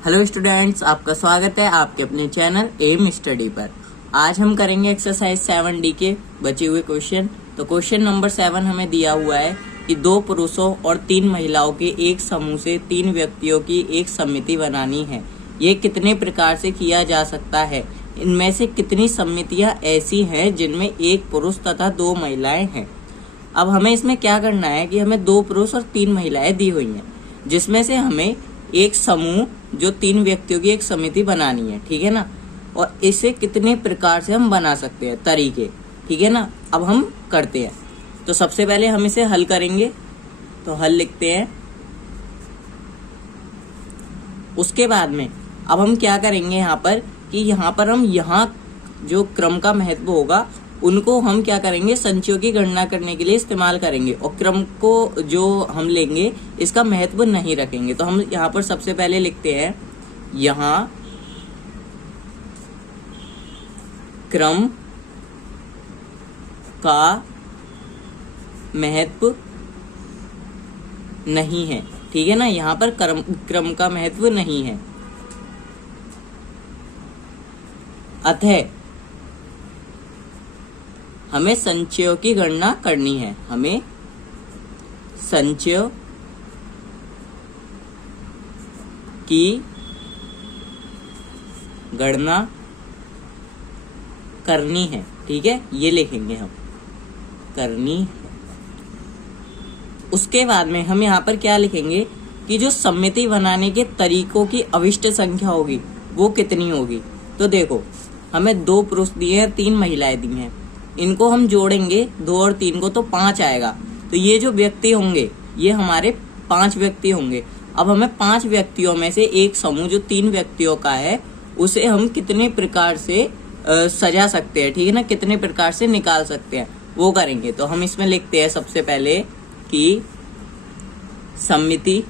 Hello students, आपका स्वागत है आपके अपने चैनल एम स्टडी पर। आज हम करेंगे एक्सरसाइज 7D के बचे हुए क्वेश्चन। तो क्वेश्चन नंबर 7 हमें दिया हुआ है कि 2 पुरुषों और 3 महिलाओं के एक समूह से 3 व्यक्तियों की एक समिति बनानी है। ये कितने प्रकार से किया जा सकता है? इनमें से कितनी समितियां ऐसी हैं जिनमें एक पुरुष तथा 2 महिलाएं हैं? अब हमें इसमें क्या करना है कि हमें 2 पुरुष और 3 महिलाएं दी हुई हैं, जिसमें से हमें एक समूह जो 3 व्यक्तियों की एक समिति बनानी है, ठीक है ना। और इसे कितने प्रकार से हम बना सकते हैं, तरीके, ठीक है ना। अब हम करते हैं। तो सबसे पहले हम इसे हल करेंगे, तो हल लिखते हैं। उसके बाद में अब हम क्या करेंगे यहाँ पर कि यहाँ पर हम जो क्रम का महत्व होगा उनको हम क्या करेंगे, संचयों की गणना करने के लिए इस्तेमाल करेंगे, और क्रम को जो हम लेंगे इसका महत्व नहीं रखेंगे। तो हम यहाँ पर सबसे पहले लिखते हैं, यहाँ क्रम का महत्व नहीं है, ठीक है ना। यहाँ पर क्रम का महत्व नहीं है, अतः हमें संचयों की गणना करनी है। हमें संचयों की गणना करनी है, ठीक है, ये लिखेंगे हम, करनी है। उसके बाद में हम यहाँ पर क्या लिखेंगे कि जो समिति बनाने के तरीकों की अविष्ट संख्या होगी वो कितनी होगी। तो देखो, हमें 2 पुरुष दिए हैं, 3 महिलाएं दी हैं, इनको हम जोड़ेंगे 2 और 3 को तो 5 आएगा। तो ये जो व्यक्ति होंगे ये हमारे 5 व्यक्ति होंगे। अब हमें 5 व्यक्तियों में से एक समूह जो 3 व्यक्तियों का है उसे हम कितने प्रकार से सजा सकते हैं, ठीक है ना, कितने प्रकार से निकाल सकते हैं वो करेंगे। तो हम इसमें लिखते हैं सबसे पहले कि समिति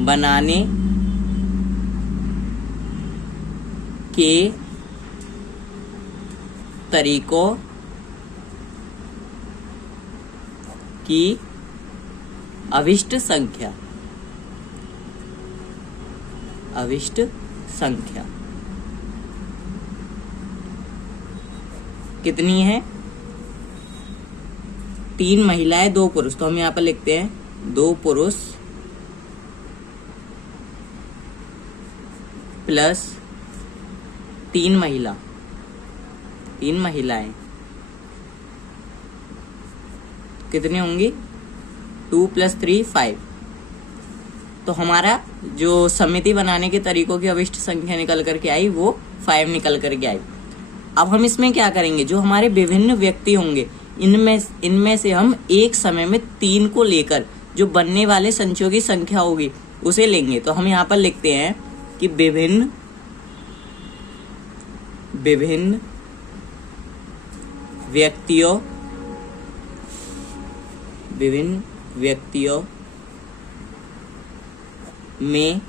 बनाने के तरीकों की अविष्ट संख्या कितनी है? 3 महिलाएं 2 पुरुष। तो हम यहाँ पर लिखते हैं 2 पुरुष प्लस 3 महिलाएं कितनी होंगी? 2 + 3 5। तो हमारा जो समिति बनाने के तरीकों की अविष्ट संख्या निकल करके आई वो 5 निकल करके आई। अब हम इसमें क्या करेंगे, जो हमारे विभिन्न व्यक्ति होंगे इनमें से हम एक समय में 3 को लेकर जो बनने वाले संचयों की संख्या होगी उसे लेंगे। तो हम यहाँ पर लिखते हैं कि विभिन्न व्यक्तियों में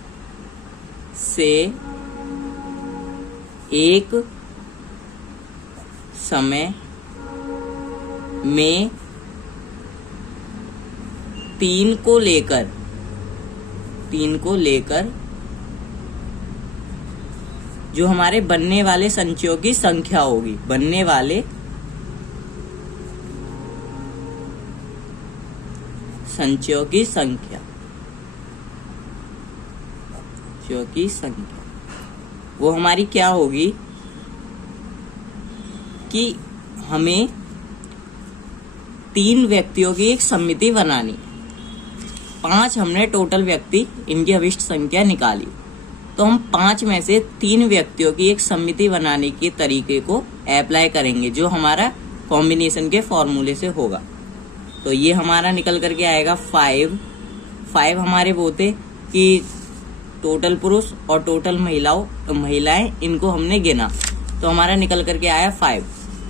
से एक समय में 3 को लेकर जो हमारे बनने वाले संचयों की संख्या होगी, बनने वाले संचयों की संख्या वो हमारी क्या होगी कि हमें 3 व्यक्तियों की एक समिति बनानी है। 5 हमने टोटल व्यक्ति इनकी अविष्ट संख्या निकाली, तो हम 5 में से 3 व्यक्तियों की एक समिति बनाने के तरीके को अप्लाई करेंगे जो हमारा कॉम्बिनेशन के फॉर्मूले से होगा। तो ये हमारा निकल करके आएगा 5 हमारे वो थे कि टोटल पुरुष और टोटल महिलाएं इनको हमने गिना, तो हमारा निकल करके आया 5।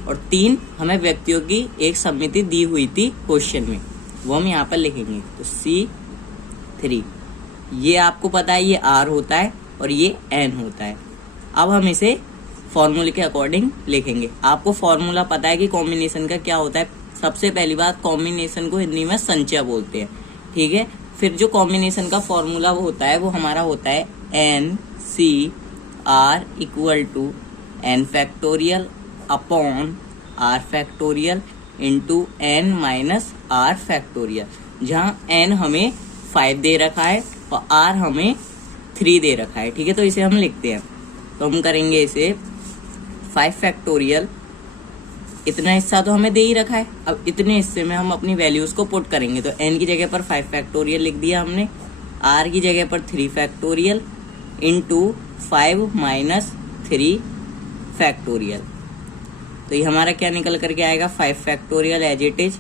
और 3 हमें व्यक्तियों की एक समिति दी हुई थी क्वेश्चन में, वो हम यहाँ पर लिखेंगे। तो C3, ये आपको पता है ये R होता है और ये N होता है। अब हम इसे फॉर्मूले के अकॉर्डिंग लिखेंगे। आपको फॉर्मूला पता है कि कॉम्बिनेशन का क्या होता है। सबसे पहली बात, कॉम्बिनेशन को हिंदी में संचय बोलते हैं, ठीक है। फिर जो कॉम्बिनेशन का फॉर्मूला वो होता है वो हमारा होता है N C R equal to N factorial upon R factorial into N minus R factorial, जहाँ एन हमें 5 दे रखा है और आर हमें 3 दे रखा है। ठीक है, तो इसे हम लिखते हैं। तो हम करेंगे इसे 5 फैक्टोरियल, इतना हिस्सा तो हमें दे ही रखा है, अब इतने हिस्से में हम अपनी वैल्यूज को पुट करेंगे। तो n की जगह पर 5 फैक्टोरियल लिख दिया हमने, r की जगह पर 3 फैक्टोरियल इंटू 5 माइनस 3 फैक्टोरियल। तो ये हमारा क्या निकल करके आएगा, 5 factorial as it is,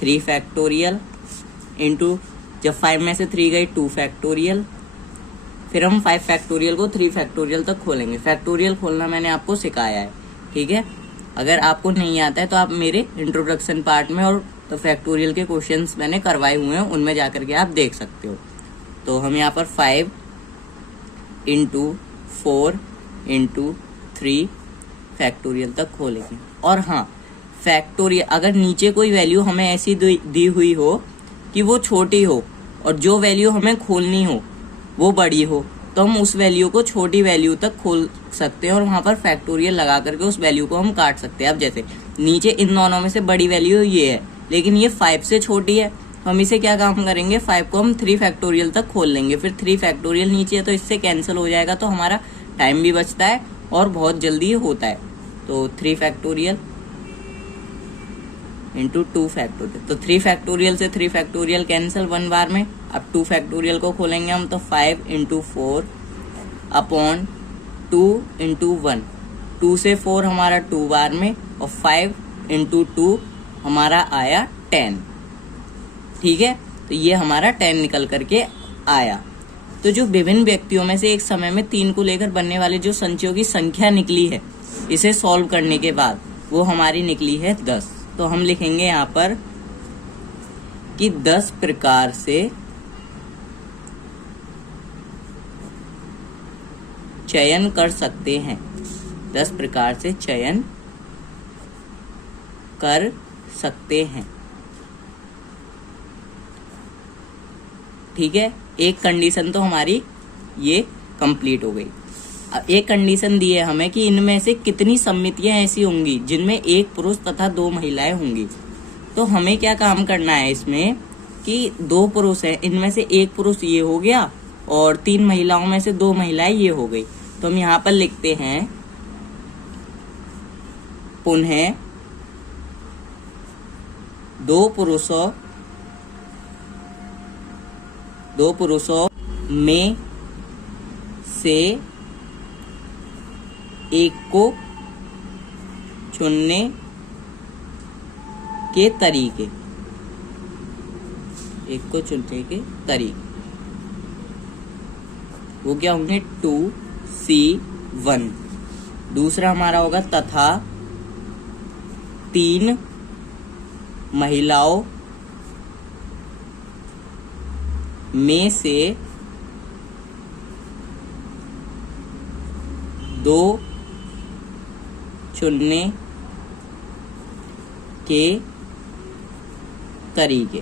3 factorial into, जब 5 में से 3 गई 2 फैक्टोरियल, फिर हम 5 फैक्टोरियल को 3 फैक्टोरियल तक खोलेंगे। फैक्टोरियल खोलना मैंने आपको सिखाया है। ठीक है, अगर आपको नहीं आता है तो आप मेरे इंट्रोडक्शन पार्ट में और फैक्टोरियल के क्वेश्चंस मैंने करवाए हुए हैं, उनमें जाकर के आप देख सकते हो। तो हम यहाँ पर 5 इंटू 4 इंटू 3 फैक्टोरियल तक खोलेंगे। और हाँ, फैक्टोरियल अगर नीचे कोई वैल्यू हमें ऐसी दी हुई हो कि वो छोटी हो और जो वैल्यू हमें खोलनी हो वो बड़ी हो, तो हम उस वैल्यू को छोटी वैल्यू तक खोल सकते हैं और वहां पर फैक्टोरियल लगा करके उस वैल्यू को हम काट सकते हैं। अब जैसे नीचे इन दोनों में से बड़ी वैल्यू ये है, लेकिन ये 5 से छोटी है, तो हम इसे क्या काम करेंगे, 5 को हम 3 फैक्टोरियल तक खोल लेंगे। फिर 3 फैक्टोरियल नीचे है तो इससे कैंसिल हो जाएगा, तो हमारा टाइम भी बचता है और बहुत जल्दी होता है। तो 3 फैक्टोरियल इंटू 2 फैक्टोरियल, तो 3 फैक्टोरियल से 3 फैक्टोरियल कैंसिल 1 बार में। अब 2 फैक्टोरियल को खोलेंगे हम, तो 5 इंटू 4 अपॉन 2 इंटू 1, 2 से 4 हमारा 2 बार में, और 5 इंटू 2 हमारा आया 10। ठीक है, तो ये हमारा 10 निकल करके आया। तो जो विभिन्न व्यक्तियों में से एक समय में 3 को लेकर बनने वाले जो संचयों की संख्या निकली है, इसे सॉल्व करने के बाद वो हमारी निकली है 10। तो हम लिखेंगे यहाँ पर कि 10 प्रकार से चयन कर सकते हैं, 10 प्रकार से चयन कर सकते हैं। ठीक है, एक कंडीशन तो हमारी ये कंप्लीट हो गई। अब एक कंडीशन दी है हमें कि इनमें से कितनी समितियां ऐसी होंगी जिनमें 1 पुरुष तथा 2 महिलाएं होंगी। तो हमें क्या काम करना है इसमें कि 2 पुरुष हैं, इनमें से 1 पुरुष ये हो गया और 3 महिलाओं में से 2 महिलाएं ये हो गई। तो हम यहाँ पर लिखते हैं पुनः 2 पुरुषों में से एक को चुनने के तरीके, एक को चुनने के तरीके वो क्या होंगे, 2C1। दूसरा हमारा होगा तथा 3 महिलाओं में से 2 चुनने के तरीके।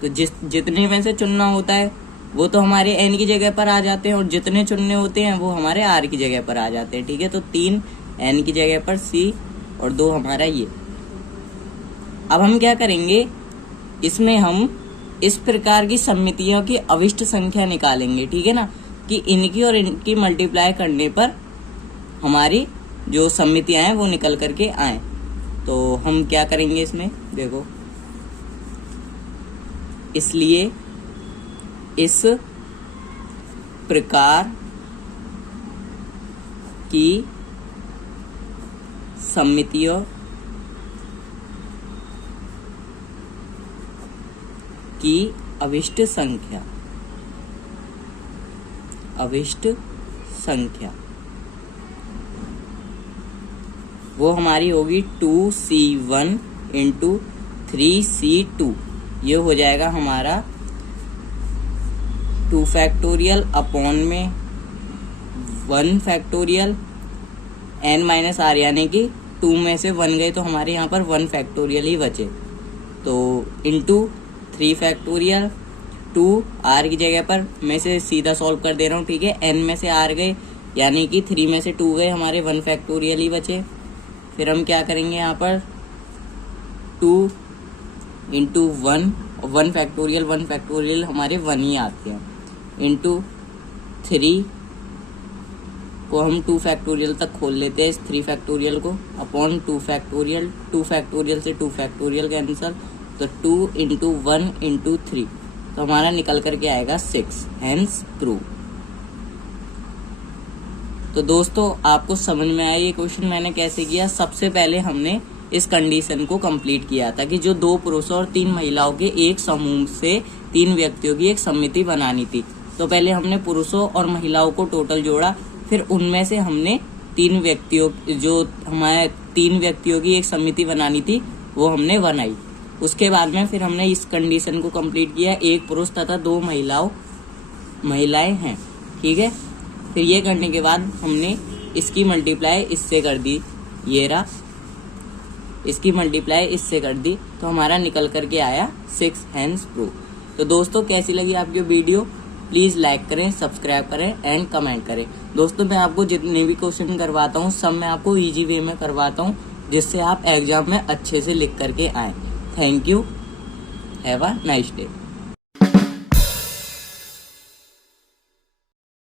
तो जितने में से चुनना होता है वो तो हमारे n की जगह पर आ जाते हैं, और जितने चुनने होते हैं वो हमारे r की जगह पर आ जाते हैं। ठीक है, तो 3 n की जगह पर c और 2 हमारा ये। अब हम क्या करेंगे, इसमें हम इस प्रकार की समितियों की अविष्ट संख्या निकालेंगे। ठीक है ना, कि इनकी और इनकी मल्टीप्लाई करने पर हमारी जो समितियां हैं वो निकल करके आए। तो हम क्या करेंगे इसमें, देखो, इसलिए इस प्रकार की समितियों की अविष्ट संख्या वो हमारी होगी 2C1 इंटू 3C2। ये हो जाएगा हमारा 2 फैक्टोरियल अपॉन में 1 फैक्टोरियल n माइनस आर, यानी कि 2 में से 1 गए तो हमारे यहाँ पर 1 फैक्टोरियल ही बचे। तो इंटू 3 फैक्टोरियल 2 r की जगह पर मैं से सीधा सॉल्व कर दे रहा हूँ, ठीक है। n में से r गए, यानी कि 3 में से 2 गए, हमारे 1 फैक्टोरियल ही बचे। फिर हम क्या करेंगे यहाँ पर 2 इंटू 1 और 1 फैक्टोरियल हमारे 1 ही आते हैं, इंटू 3 को हम 2 फैक्टोरियल तक खोल लेते हैं, इस 3 फैक्टोरियल को, अपॉन 2 फैक्टोरियल, 2 फैक्टोरियल से 2 फैक्टोरियल कैंसल, तो 2 इंटू 1 इंटू 3, तो हमारा निकल करके आएगा 6, हेंस प्रूव। तो दोस्तों आपको समझ में आया ये क्वेश्चन मैंने कैसे किया। सबसे पहले हमने इस कंडीशन को कंप्लीट किया था कि जो 2 पुरुषों और 3 महिलाओं के एक समूह से 3 व्यक्तियों की एक समिति बनानी थी। तो पहले हमने पुरुषों और महिलाओं को टोटल जोड़ा, फिर उनमें से हमने 3 व्यक्तियों, जो हमारे 3 व्यक्तियों की एक समिति बनानी थी वो हमने बनाई। उसके बाद में फिर हमने इस कंडीशन को कंप्लीट किया, 1 पुरुष तथा 2 महिलाएं हैं, ठीक है। फिर ये करने के बाद हमने इसकी मल्टीप्लाई इससे कर दी, ये रहा, इसकी मल्टीप्लाई इससे कर दी, तो हमारा निकल करके आया 6, हेंस प्रूव। तो दोस्तों कैसी लगी आपकी वीडियो, प्लीज़ लाइक करें, सब्सक्राइब करें एंड कमेंट करें। दोस्तों मैं आपको जितने भी क्वेश्चन करवाता हूँ सब मैं आपको इजी वे में करवाता हूँ, जिससे आप एग्जाम में अच्छे से लिख करके आएँ। Thank you, have a nice day.